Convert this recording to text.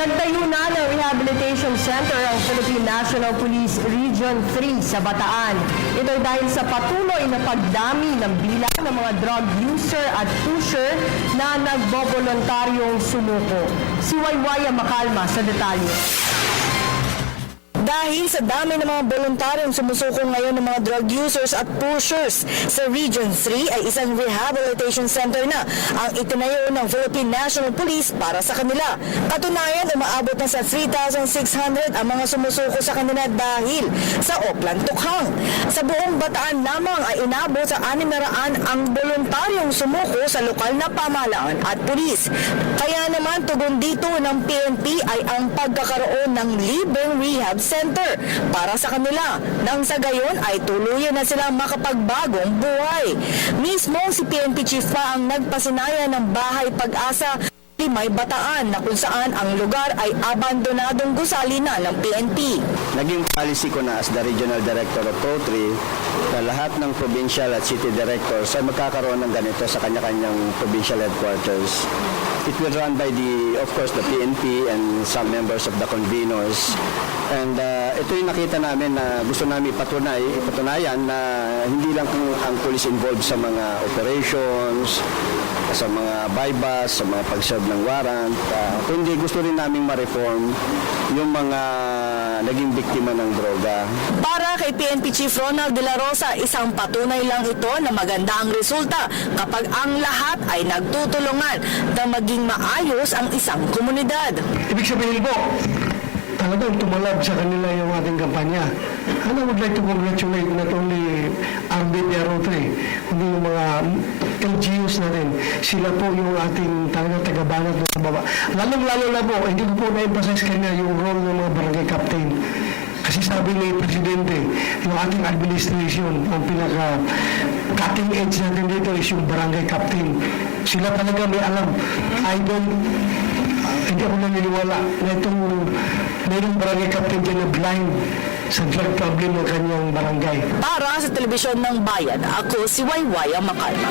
Nagtayo na ng Rehabilitation Center ang Philippine National Police Region 3 sa Bataan. Ito ay dahil sa patuloy na pagdami ng bilang ng mga drug user at pusher na nagbobolontaryong sumuko. Si Waywaya Makalma sa detalye. Dahil sa dami ng mga voluntaryong sumusuko ngayon ng mga drug users at pushers sa Region 3 ay isang rehabilitation center na ang itinayo ng Philippine National Police para sa kanila. Katunayan, umaabot na sa 3,600 ang mga sumusuko sa kanila dahil sa Oplan Tukhang. Sa buong Bataan lamang ay inabot sa 600 ang voluntaryong sumuko sa lokal na pamahalaan at pulis. Kaya naman tugon dito ng PNP ay ang pagkakaroon ng libreng rehab center para sa kanila nang sa gayon ay tuluyan na silang makapagbagong buhay. Mismo si PNP Chief pa ang nagpasinaya ng Bahay Pag-asa May Bataan na kung saan ang lugar ay abandonadong gusali na ng PNP. Naging policy ko na as the Regional Director of PRO3 na lahat ng provincial at city directors ay magkakaroon ng ganito sa kanya-kanyang provincial headquarters. It will run by of course, the PNP and some members of the conveners. And ito yung nakita namin na gusto namin ipatunayan na hindi lang ang police involved sa mga operations, sa mga bypass, sa mga pag-serve ng warrant, kundi gusto rin naming ma-reform yung mga naging biktima ng droga. Para kay PNP Chief Ronald De La Rosa, isang patunay lang ito na maganda ang resulta kapag ang lahat ay nagtutulungan na maging maayos ang isang komunidad. Ibig sabihin po, talagang tumalab sa kanila yung ating kampanya. And I would like to congratulate not only RBPRO3, kundi yung mga LGUs natin. Sila po yung ating talagang tagabanat sa baba. Lalong-lalo na po, hindi ko po na-emphasize kanina yung role ng mga barangay captain. Kasi sabi ni Presidente, yung ating administration, ang pinaka-cutting edge natin dito is yung barangay captain. Sila talaga may alam. Hindi ako naniniwala na itong mayroong barangay captain dyan na blind sa drug problem ng kanyang barangay. Para sa Telebisyon ng Bayan, ako si Waywaya Makalma.